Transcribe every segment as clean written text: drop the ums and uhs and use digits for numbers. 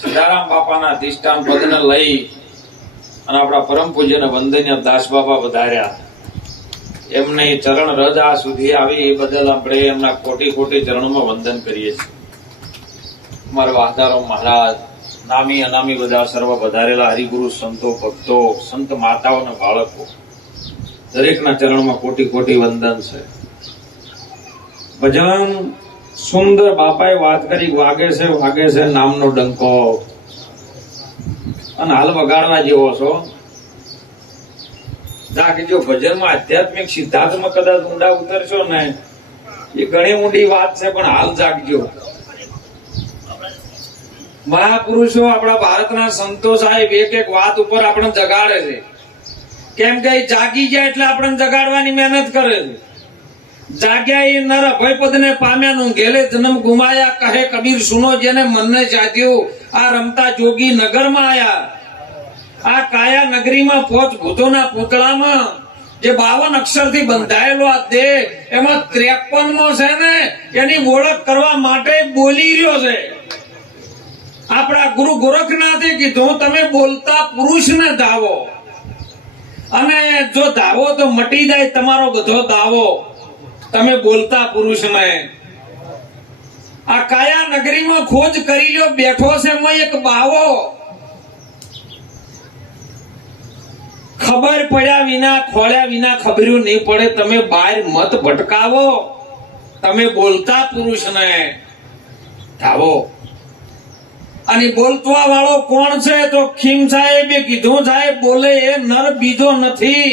સીતારામ બાપાના અધિષ્ઠાન પદને લઈ અને આપણા પરમ પૂજ્ય વંદનીય દાસ બાપા વધાર્યા. એમની ચરણ રજ આ સુધી આવી એ બદલ આપણે એમના કોટી કોટી ચરણમાં વંદન કરીએ છીએ. અમારા વાહદારો મહારાજ, નામી અનામી બધા સર્વ વધારેલા હરિગુરુ સંતો, ભક્તો, સંત માતાઓ અને બાળકો દરેકના ચરણમાં કોટી કોટી વંદન છે. ભજન સુંદર બાપાએ વાત કરી, વાગે છે નામનો ડંકો, અને હાલ વગાડવા જેવો છો. જાગજો. ભજનમાં આધ્યાત્મિક સિદ્ધાંતમાં કદાચ ઊંડા ઉતરશો ને, એ ઘણી ઊંડી વાત છે, પણ હાલ જાગજો. મહાપુરુષો આપણા ભારતના સંતો સાહેબ એક એક વાત ઉપર આપણે જગાડે છે. કેમ કે જાગી જાય એટલે આપણે જગાડવાની મહેનત કરે છે. જાગ્યા એ નર અભય પદ ને પામ્યા, નું ઘેલે જન્મ ગુમાયા, કહે કબીર સુનો જેને મનને ચાધ્યું. આ રમતા જોગી નગરમાં આયા, આ કાયા નગરીમાં પોચ ભૂતોના પૂતળામાં જે 52 અક્ષરથી બંધાયેલો આ દેહ, એમાં 53મો છે ને, એની ઓળખ કરવા માટે બોલી રહ્યો છે. આપણા ગુરુ ગોરખનાથે કીધું, તમે બોલતા પુરુષને ધાવો, અને જો ધાવો તો મટી જાય તમારો બધો દાવો. તમે બોલતા પુરુષને આ કાયા નગરીમાં ખોજ કરી લ્યો, બેઠો છે એમાં એક બાવો. ખબર પડ્યા વિના, ખોળ્યા વિના ખબર્યું નહીં પડે. તમે બહાર મત ભટકાવો, તમે બોલતા પુરુષને ધાવો. અને બોલવા વાળો કોણ છે? તો ખીમ સાહેબે કીધું, સાહેબ બોલે એ નર બીજો નથી,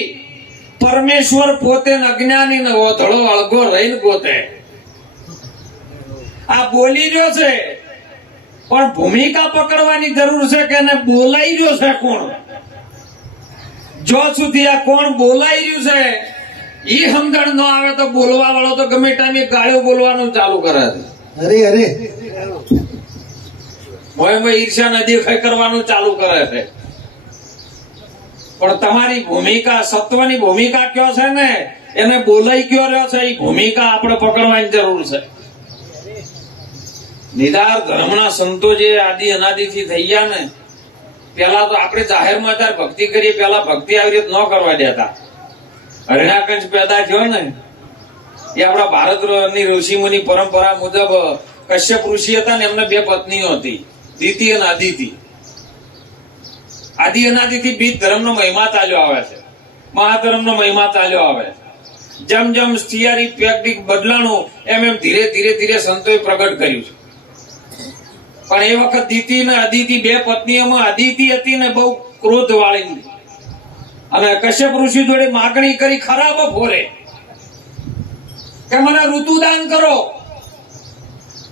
પરમેશ્વર પોતે અજ્ઞાની ને ઓધળો અળગો રહીને પોતે આ બોલી રહ્યો છે. પણ ભૂમિકા પકડવાની જરૂર છે કે એને બોલાઈ રહ્યો છે કોણ. જો સુધી આ કોણ બોલાઈ રહ્યું છે એ સમજણ ન આવે તો બોલવા વાળો તો ગમે ટાઈમે ગાળો બોલવાનું ચાલુ કરે છે. અરે ઈર્ષ્યા નદી કરવાનું ચાલુ કરે છે. પણ તમારી ભૂમિકા, સત્વની ભૂમિકા કયો છે ને, એને બોલાઈ કયો રહ્યો છે, એ ભૂમિકા આપણે પકડવાની જરૂર છે. નિધાર ધર્મના સંતો જે આદિ અનાદિથી થઈ ગયા ને, પેલા તો આપણે જાહેરમાં ત્યારે ભક્તિ કરીએ, પેલા ભક્તિ આવી રીતે ન કરવા દેતા. હરિણાકંજ પેદા થયો ને, એ આપણા ભારતની ઋષિમુનિ પરંપરા મુજબ કશ્યપ ઋષિ હતા ને, એમને 2 પત્નીઓ હતી, દિતિ અને અદિતિ. આદિ અનાદિથી બીજ ધર્મનો મહિમા ચાલ્યો આવે છે, મહાધર્મનો મહિમા ચાલ્યો આવે. જેમ જેમ સ્થિયારી પેકડિક બદલાણું એમ એમ ધીરે ધીરે ધીરે સંતોએ પ્રગટ કર્યું છે. પણ એ વખત દિતિ ને અદિતિ 2 પત્નીઓમાં અદિતિ હતી ને બહુ ક્રોધ વાળી, અને કશ્યપ ઋષિ જોડે માગણી કરી ખરાબ ફોરે કે મને ઋતુદાન કરો.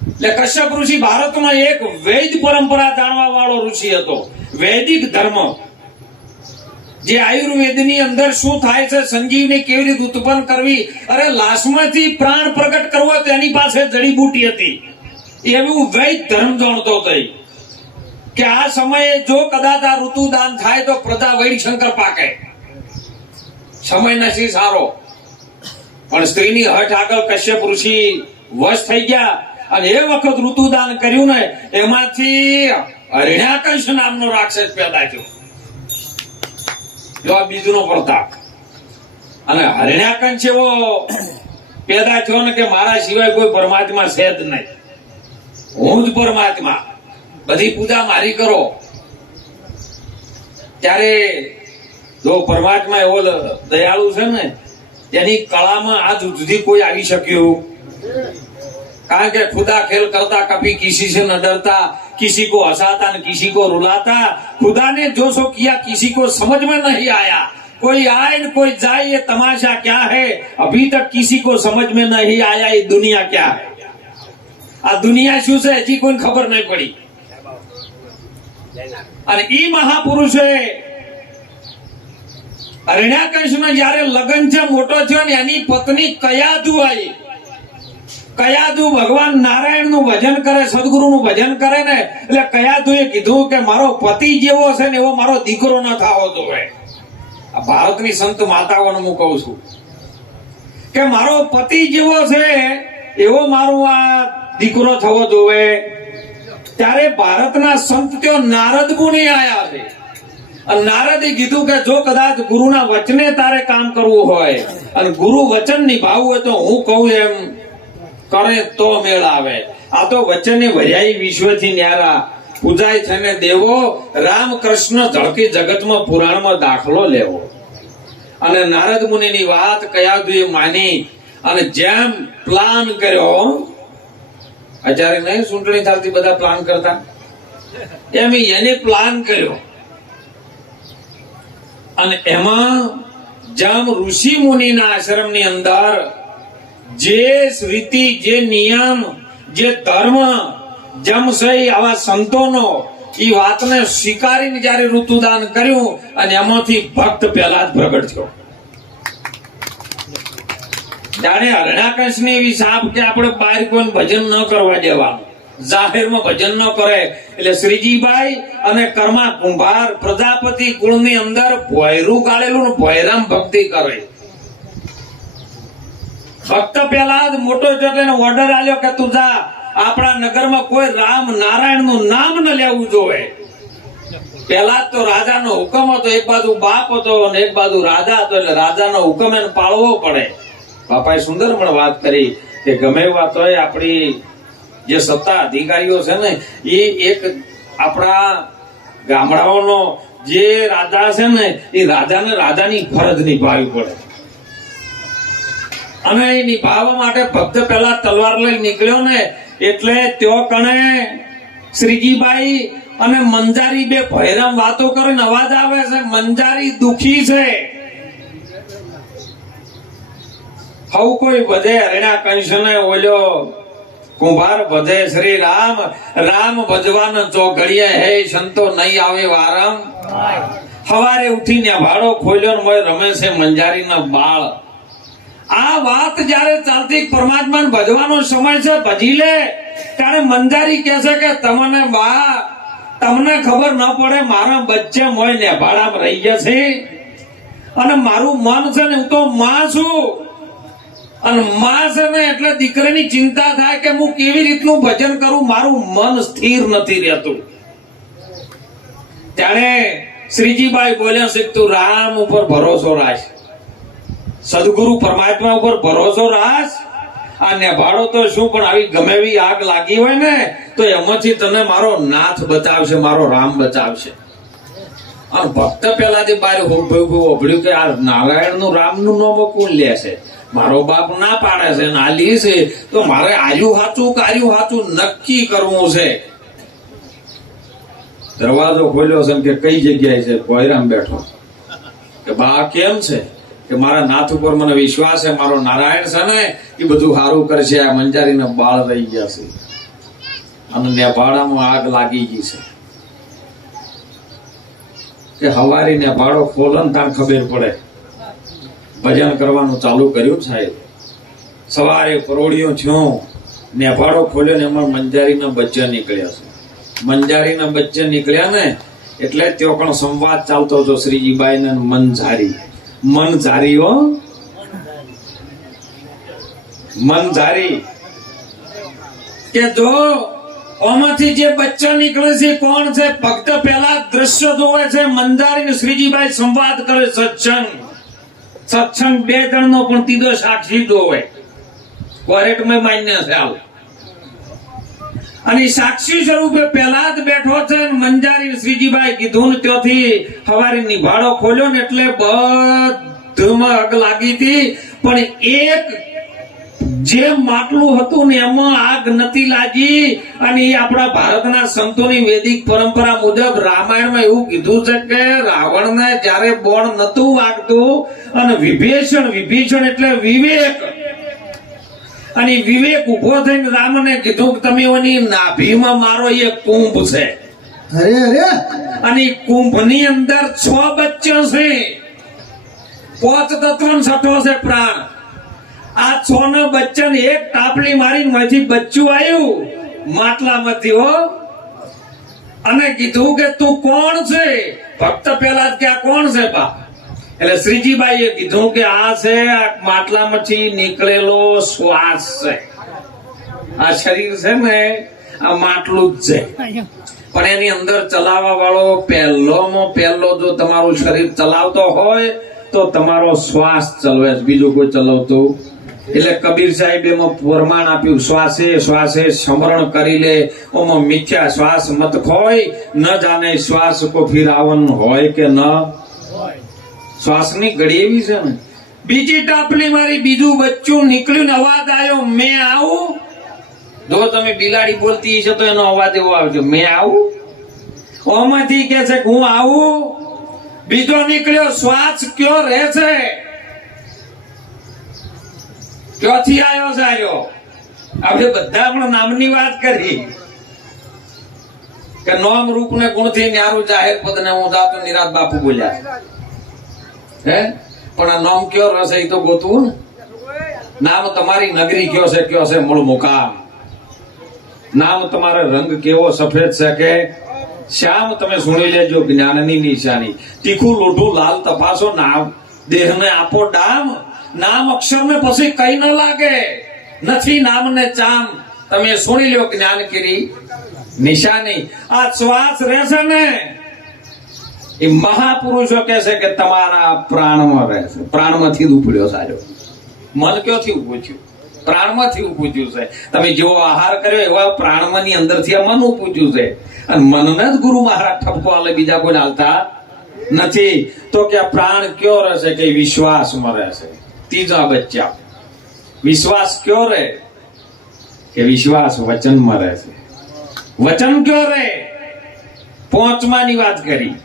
એટલે કશ્યપ ઋષિ ભારતમાં એક વૈદ પરંપરા જાણવા વાળો ઋષિ હતો. વૈદિક ધર્મ, જે આયુર્વેદની અંદર શું થાય છે, સંજીવની કેવી રીતે ઉત્પન્ન કરવી, અરે લાશમાંથી પ્રાણ પ્રગટ કરવો તો એની પાસે જડીબુટી હતી. એવું વૈદ ધર્મ જાણતો હતો કે આ સમયે જો કદાચ આ ઋતુદાન થાય તો પ્રજા વૈદ શંકર પાકે. સમય નથી સારો, પણ સ્ત્રીની હઠ આગળ કશ્યપ ઋષિ વશ થઈ ગયા, અને એ વખત ઋતુદાન કર્યું ને, એમાંથી હરિણાકંશ નામનો રાક્ષસ પેદા થયો. જો આ બીજનો પ્રતાપ. અને હરિણાકંશ એવો પેદા થયો ને કે મારા સિવાય કોઈ પરમાત્મા છે જ નહીં, હું જ પરમાત્મા, બધી પૂજા મારી કરો. ત્યારે જો પરમાત્મા એવો દયાળુ છે ને, તેની કળામાં આજ સુધી કોઈ આવી શક્યું. કારણ કે खुदा खेल करता कभी किसी से न डरता, किसी को हंसाता न किसी को रुलाता. खुदा ने जो सो किया किसी को समझ में नहीं आया. कोई आए न कोई जाए, ये तमाशा क्या है, अभी तक किसी को समझ में नहीं आया ये दुनिया क्या है. આ દુનિયા શું છે હજી કોઈ ખબર નહીં પડી. અને ઈ મહાપુરુષે હરિણાકંશનો જયારે લગ્ન છે મોટો થયો ને, એની પત્ની કયાદુ આવી. કયાદુ ભગવાન નારાયણ નું ભજન કરે, સદગુરુ નું ભજન કરે ને, એટલે કયાદુએ કીધું કે મારો પતિ જેવો છે ને એવો મારો દીકરો ન થવો જોઈએ. આ ભારતની સંત માતાઓને હું કહું છું કે મારો પતિ જેવો છે એવો મારો આ દીકરો થવો જોઈએ. ત્યારે ભારતના સંત ત્યો નારદ મુનિ આયા છે. અને નારદે કીધું કે જો કદાચ ગુરુના વચને તારે કામ કરવું હોય અને ગુરુ વચન નિભાવવું હોય તો હું કહું એમ કરે તો મેળ આવે. આ તો વચને ભર્યાઈ વિશ્વથી ન્યારા પૂજાય છે ને દેવો રામ કૃષ્ણ ઝળકી જગતમાં પુરાણમાં દાખલો લેવો. અને નારદ મુનિની વાત કયાદુએ માની અને જેમ પ્લાન કર્યો, અત્યારે નહીં ચૂંટણી ચાલતી બધા પ્લાન કરતા, એમ એને પ્લાન કર્યો. અને એમાં જેમ ઋષિ મુનિના આશ્રમની અંદર જે રીતિ, જે નિયમ, જે ધર્મ, જેમ સહી આવા સંતોનો એ વાતને સ્વીકારીને જયારે ઋતુદાન કર્યું અને એમાંથી ભક્ત પહેલા જ પ્રગટ થયો. ત્યારે હરણાકંશની એવી સાપ કે આપણે બહાર કોઈ ભજન ન કરવા દેવાનું, જાહેરમાં ભજન ન કરે. એટલે શ્રીજીભાઈ અને કર્મા કુંભાર પ્રજાપતિ કુળની અંદર ભોયરું ગાળેલું ને ભોયરામ ભક્તિ કરે. ભક્ત પહેલા જ મોટો જટને ઓર્ડર આલ્યો કે તું જા, આપણા નગરમાં કોઈ રામ નારાયણ નું નામ ન લેવું જોઈએ. પેલા તો રાજાનો હુકમ હતો, એક બાજુ બાપ હતો અને એક બાજુ રાજા હતો, એટલે રાજાનો હુકમ એને પાળવો પડે. બાપાએ સુંદર પણ વાત કરી કે ગમે વાત હોય આપણી જે સત્તા અધિકારીઓ છે ને એ એક આપણા ગામડાઓનો જે રાજા છે ને એ રાજાને રાજાની ફરજ નિભાવવી પડે. અને એ નિભાવવા માટે ભક્ત પેલા તલવાર લઈ નીકળ્યો ને એટલે ત્યો કણે શ્રીજીભાઈ અને મંજારી બે ભૈરમ વાતો કરીને અવાજ આવે છે, મંજારી દુખી છે. હવ કોઈ બધે હરણા કંસને ઓલ્યો કુંભાર બધે શ્રી રામ રામ ભજવાન ચોઘડીએ હે સંતો નહીં આવે વારમ. સવારે ઉઠીને ભાડો ખોલ્યો ને મોય રમે છે મંજારીના બાળ. આ વાત જયારે ચાલતી પરમાત્માને ભજવાનો સમય છે ભજી લે ત્યારે મંજારી કહે છે કે તમને બા તમને ખબર ન પડે મારા બચ્ચે મોય નેભાડામાં રહી ગયા છે અને મારું મન છે ને હું તો માં છું અને માં છે ને એટલે દીકરીની ચિંતા થાય કે હું કેવી રીતનું ભજન કરું, મારું મન સ્થિર નથી રહેતું. ત્યારે શ્રીજીભાઈ બોલ્યા છે તું રામ ઉપર ભરોસો રાખ, સદગુરુ પરમાત્મા ઉપર ભરોસો રાખ. આ નેભાડો તો શું પણ આવી ગમે એવી આગ લાગી હોય ને તો એમાંથી તને મારો નાથ બચાવશે, મારો રામ બચાવશે. અને ભક્ત પેલાથી બાર ઓભળ્યું કે આ નારાયણ નું રામ નું નામ કોણ લે છે, મારો બાપ ના પાડે છે ના લી છે તો મારે આયુ હાચું કાર્યું હાચું નક્કી કરવું છે. દરવાજો ખોલ્યો છે કે કઈ જગ્યાએ છે, ભોયરામ બેઠો. કે બા કેમ છે? કે મારા નાથ ઉપર મને વિશ્વાસ છે, મારો નારાયણ છે ને એ બધું સારું કરશે. આ મંજારીના બાળ રહી ગયા છે અને નેભાડામાં આગ લાગી ગઈ છે. કે હવારી નેભાડો ખોલો ને ત્યાં ખબર પડે. ભજન કરવાનું ચાલુ કર્યું સાહેબ. સવારે પરોળિયો થયો, નેભાડો ખોલ્યો ને એમાં મંજારીના બચ્ચા નીકળ્યા છે. મંજારીના બચ્ચા નીકળ્યા ને એટલે ત્યાં પણ સંવાદ ચાલતો હતો શ્રીજીબાઈ ને મનઝારી. મનઝારી હો, મનઝારી કે જો આમાંથી જે બચ્ચા નીકળે છે કોણ છે? ભક્ત પેલા દ્રશ્ય જોવે છે, મંજારી ને શ્રીજીબાઈ સંવાદ કરે. સત્સંગ બે જણ નો પણ તીધો સાક્ષી જોવે, કોરેટમાં માન્ય છે હાલ. અને સાક્ષી સ્વરૂપે પેલા જ બેઠો છે. મંજારી શ્રીજીભાઈ કીધું ને ત્યાંથી હવારી નિભાડો ખોલ્યો ને એટલે બધુંમાં આગ લાગી હતી, પણ એક જે માટલું હતું ને એમાં આગ નથી લાગી. અને એ આપણા ભારતના સંતોની વૈદિક પરંપરા મુજબ રામાયણમાં એવું કીધું છે કે રાવણને જયારે બોણ નતું વાગતું અને વિભીષણ એટલે વિવેક, અને વિવેક ઉભો થઈને રામને કીધું કે તમે એની નાભીમાં મારો એક કુંભ છે. અને કુંભની અંદર 6 બચ્ચા છે, 5 તત્વ છઠ્ઠો છે પ્રાણ. આ 6 ના બચ્ચાને એક ટાપલી મારીને માંથી બચ્ચું આવ્યું માટલામાંથી હો. અને કીધું કે તું કોણ છે? ભક્ત પેલા જ કે આ કોણ છે બા? એટલે શ્રીજીબાઈએ કીધું કે આ છે આ માટલામાંથી નીકળેલો શ્વાસ છે. આ શરીર છે ને આ માટલું જ છે, પણ એની અંદર ચલાવવા વાળો પહેલોમાં પહેલો જો તમારું શરીર ચલાવતો હોય તો તમારો શ્વાસ ચલવે, બીજું કોઈ ચલાવતું. એટલે કબીર સાહેબ એમાં પ્રમાણ આપ્યું, શ્વાસે શ્વાસે સ્મરણ કરી લે, ઓમાં મિથ્યા શ્વાસ મત ખોય, ન જાણે શ્વાસ કો ફિર આવન હોય કે ન. શ્વાસની ઘડી એવી છે ને. બીજી ટાપલી મારી, બીજું બચ્ચું નીકળ્યું ને અવાજ આવ્યો, મેં આવું. જો તમે બિલાડી બોલતી છે તો એનો અવાજ એવો આવશે, મેં આવું. ઓમાંથી કે છે હું આવું. બીજો નીકળ્યો, શ્વાસ કયો રહે છે, ક્યોથી આવ્યો સાર્યો. આપણે બધા પણ નામની વાત કરી કે નામ રૂપ ને ગુણ થી ન્યારું જાહેર પદ ને હું જાતો નિરાત બાપુ બોલ્યા હે. પણ આ નામ કયો રહેશે એ તો ગોતવું ને. નામ તમારી નગરી કયો છે મૂળ મુકામ. નામ તમારે રંગ કેવો સફેદ છે કે શ્યામ. તમે સુણી લેજો જ્ઞાનની નિશાની. તીખું લોઢું લાલ તપાસો નામ, દેહને આપો ડામ. નામ અક્ષર ને પછી કઈ ન લાગે, નથી નામ ને ચામ. તમે સુણી લો જ્ઞાન કરી નિશાની. આ શ્વાસ રહેશે ને એ મહાપુરુષો કહે છે કે તમારા પ્રાણમાં રહેશે. પ્રાણમાંથી જ ઉપડ્યો સારો. મન ક્યાંથી ઉભું થયું? પ્રાણમાંથી ઉભું થયું છે. તમે જેવો આહાર કર્યો એવા પ્રાણમાં અંદરથી આ મન ઉભું થયું છે. અને મનને જ ગુરુ મહારાજ ઠપકો આલે, બીજા કોઈ હાલતા નથી. તો કે આ પ્રાણ કયો રહેશે કે વિશ્વાસમાં રહેશે. ત્રીજા બચ્ચા વિશ્વાસ કયો રહે કે વિશ્વાસ વચનમાં રહેશે. વચન કયો રહે? પાંચમાની વાત કરી.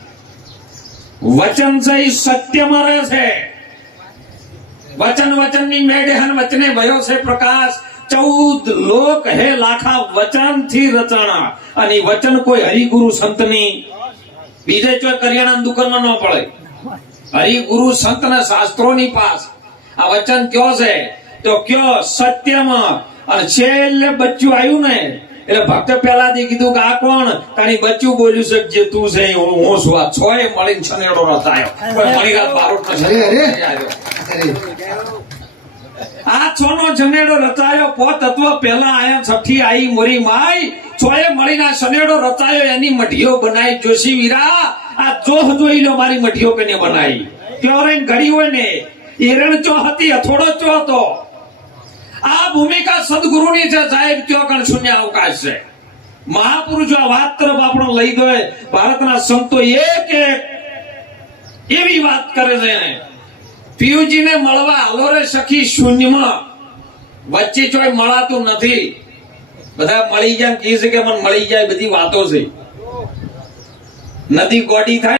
વચન છે એ સત્યમાં રહેશે. વચનની મેડેહન વચને ભયો છે પ્રકાશ. 14 લોક હે લાખા વચન થી રચણા. અને વચન કોઈ હરિગુરુ સંતની, બીજે ચોય કરિયાણા દુકાનમાં ન પડે. હરિગુરુ સંત ના શાસ્ત્રોની પાસ આ વચન કયો છે તો કયો સત્યમાં. અને છેલ્લે બચ્ચું આવ્યું ને એટલે ભક્ત પહેલાથી કીધું કે આ કોણ? તારી બચ્ચું બોલ્યું છે જે તું છે હું છું. આ છોય મળીને છનેડો રચાયો. મણીરાત બારોટ નો આ છોનો જનેડો રચાયો. પો તત્વ પહેલા આયા, છઠ્ઠી આઈ મોરી માય. છોએ મળીને આ શનેડો રચાયો. એની મઢીઓ બનાવી જોશી વીરા. આ જોહ જોઈ લો મારી મઢીઓ કેને બનાવી. ક્યો રે ઘડી હોય ને એરણ ચો હતી, અથોડો ચો હતો. આ ભૂમિકા સદગુરુની છે સાહેબ. કયો કણ શૂન્ય અવકાશ છે. મહાપુરુષો આ વાત તરફ આપણો લઈ ગયો. ભારતના સંતો એક એવી વાત કરે છે ને, પિયુજી ને મળવા હાલો રે સખી શૂન્યમાં. વચ્ચે ચોય મળાતું નથી. બધા મળી જાય કહે છે કે મને મળી જાય, બધી વાતો છે. નદી ગોડી થાય.